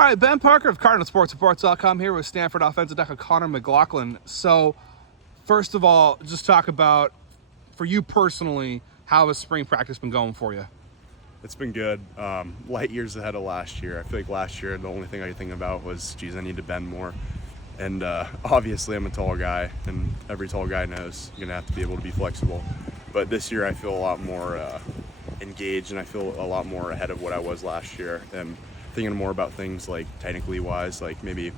All right, Ben Parker of CardinalSportsReports.com here with Stanford offensive tackle Connor McLaughlin. So, first of all, just talk about, for you personally, how has spring practice been going for you? It's been good. Light years ahead of last year. I feel like last year the only thing I could think about was, geez, I need to bend more. And obviously I'm a tall guy, and every tall guy knows you're going to have to be able to be flexible. But this year I feel a lot more engaged, and I feel a lot more ahead of what I was last year. And thinking more about things like technically wise, like maybe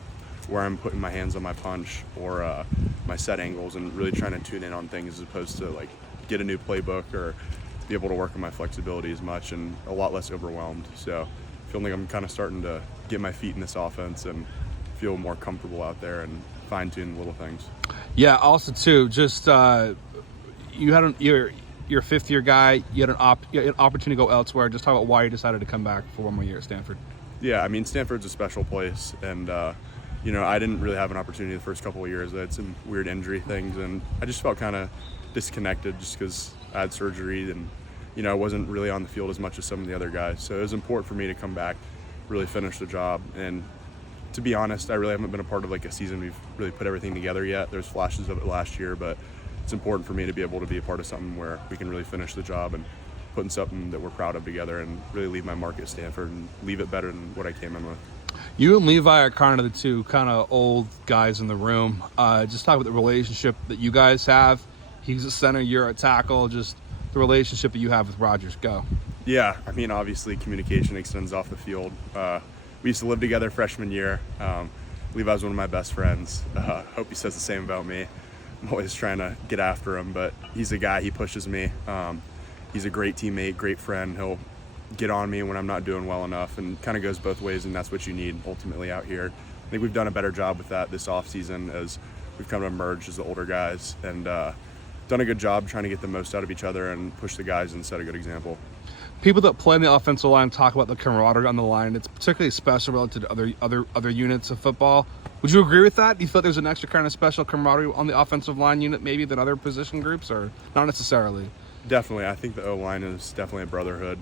where I'm putting my hands on my punch or my set angles, and really trying to tune in on things as opposed to like get a new playbook or be able to work on my flexibility as much, and a lot less overwhelmed. So I feel like I'm kind of starting to get my feet in this offense and feel more comfortable out there and fine-tune little things. Yeah, also too, just you're a fifth-year guy. You had an opportunity to go elsewhere. Just talk about why you decided to come back for one more year at Stanford. Yeah, I mean, Stanford's a special place, and I didn't really have an opportunity the first couple of years. I had some weird injury things, and I just felt kind of disconnected just because I had surgery, and I wasn't really on the field as much as some of the other guys. So it was important for me to come back, really finish the job. And to be honest, I really haven't been a part of like a season we've really put everything together yet. There's flashes of it last year, but it's important for me to be able to be a part of something where we can really finish the job and put in something that we're proud of together and really leave my mark at Stanford and leave it better than what I came in with. You and Levi are kind of the two kind of old guys in the room. Just talk about the relationship that you guys have. He's a center, you're a tackle. Just the relationship that you have with Rodgers. Go. Yeah, I mean, obviously communication extends off the field. We used to live together freshman year. Levi's one of my best friends. Hope he says the same about me. I'm always trying to get after him, but he's a guy, he pushes me. He's a great teammate, great friend. He'll get on me when I'm not doing well enough, and kind of goes both ways, and that's what you need ultimately out here. I think we've done a better job with that this offseason as we've kind of emerged as the older guys, and done a good job trying to get the most out of each other and push the guys and set a good example. People that play in the offensive line talk about the camaraderie on the line. It's particularly special relative to other units of football. Would you agree with that? Do you feel there's an extra kind of special camaraderie on the offensive line unit maybe than other position groups, or not necessarily? Definitely. I think the O-line is definitely a brotherhood.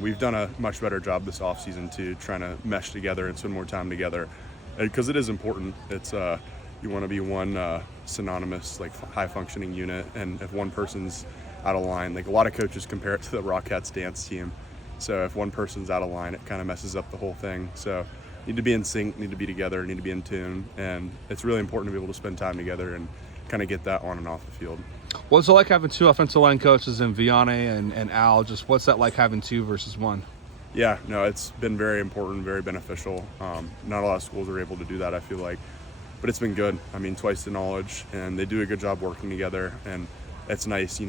We've done a much better job this offseason too, trying to mesh together and spend more time together, because it is important. It's you want to be one synonymous, like high-functioning unit, and if one person's out of line, like a lot of coaches compare it to the Rockettes dance team. So if one person's out of line, it kind of messes up the whole thing. So need to be in sync, need to be together, need to be in tune, and it's really important to be able to spend time together and kind of get that on and off the field. What's it like having two offensive line coaches in Vianney and Al? Just what's that like having two versus one? Yeah, no, it's been very important, very beneficial. Not a lot of schools are able to do that, I feel like, but it's been good. I mean, twice the knowledge, and they do a good job working together, and it's nice,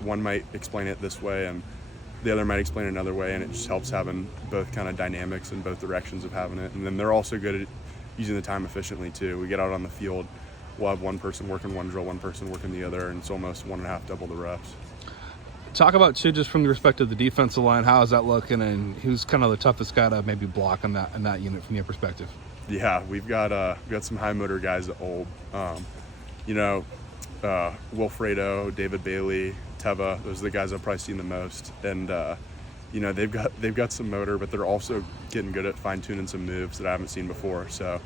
one might explain it this way and the other might explain it another way, and it just helps having both kind of dynamics in both directions of having it. And then they're also good at using the time efficiently too. We get out on the field, we'll have one person working one drill, one person working the other, and it's almost 1.5 double the reps. Talk about too, just from the respect of the defensive line, how is that looking, and who's kind of the toughest guy to maybe block in that unit from your perspective? Yeah, we've got some high motor guys at Old. Wilfredo, David Bailey, Teva, those are the guys I've probably seen the most. And they've got some motor, but they're also getting good at fine-tuning some moves that I haven't seen before. So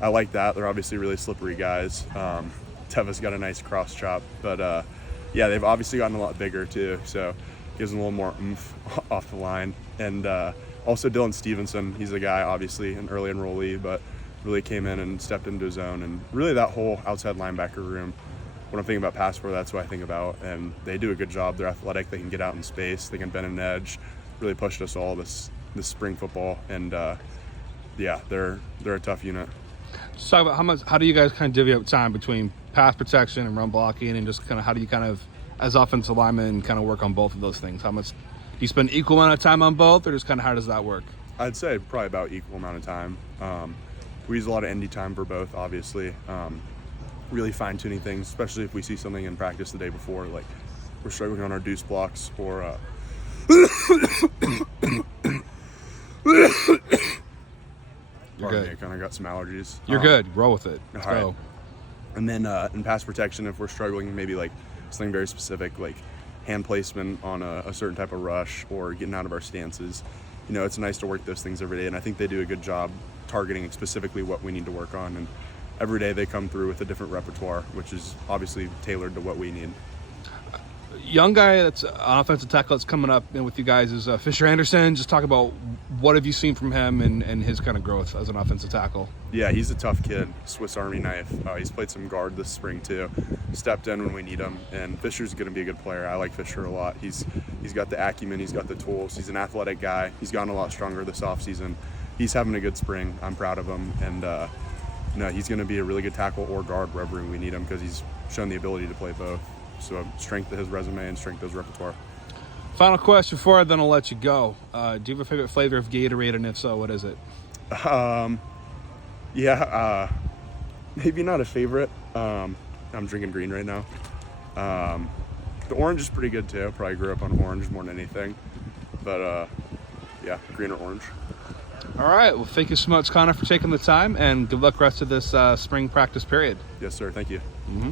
I like that. They're obviously really slippery guys. Teva's got a nice cross chop, but they've obviously gotten a lot bigger too, so gives them a little more oomph off the line. And also Dylan Stevenson, he's a guy, obviously an early enrollee, but really came in and stepped into his own. And really that whole outside linebacker room, when I'm thinking about pass pro, that's what I think about. And they do a good job. They're athletic. They can get out in space. They can bend an edge. Really pushed us all this spring football. And they're a tough unit. Just talk about how do you guys kind of divvy up time between pass protection and run blocking, and just kind of how do you kind of, as offensive linemen, kind of work on both of those things? How much do you spend equal amount of time on both, or just kind of how does that work? I'd say probably about equal amount of time. We use a lot of ND time for both, obviously. Really fine-tuning things, especially if we see something in practice the day before, like we're struggling on our deuce blocks or You're good. I kind of got some allergies. You're good. Roll with it. Let's all right. go. And then in pass protection, if we're struggling, maybe like something very specific, like hand placement on a certain type of rush or getting out of our stances. it's nice to work those things every day. And I think they do a good job targeting specifically what we need to work on. And every day they come through with a different repertoire, which is obviously tailored to what we need. Young guy that's an offensive tackle that's coming up with you guys is Fisher Anderson. Just talk about what have you seen from him and his kind of growth as an offensive tackle. Yeah, he's a tough kid, Swiss Army knife. He's played some guard this spring too. Stepped in when we need him, and Fisher's going to be a good player. I like Fisher a lot. He's got the acumen, he's got the tools. He's an athletic guy. He's gotten a lot stronger this offseason. He's having a good spring. I'm proud of him, and he's going to be a really good tackle or guard wherever we need him because he's shown the ability to play both. So strength of his resume and strength of his repertoire. Final question before I then I'll let you go. Do you have a favorite flavor of Gatorade, and if so, what is it? Maybe not a favorite. I'm drinking green right now. The orange is pretty good too. Probably grew up on orange more than anything. But green or orange. All right. Well, thank you so much, Connor, for taking the time, and good luck rest of this spring practice period. Yes, sir. Thank you. Mm-hmm.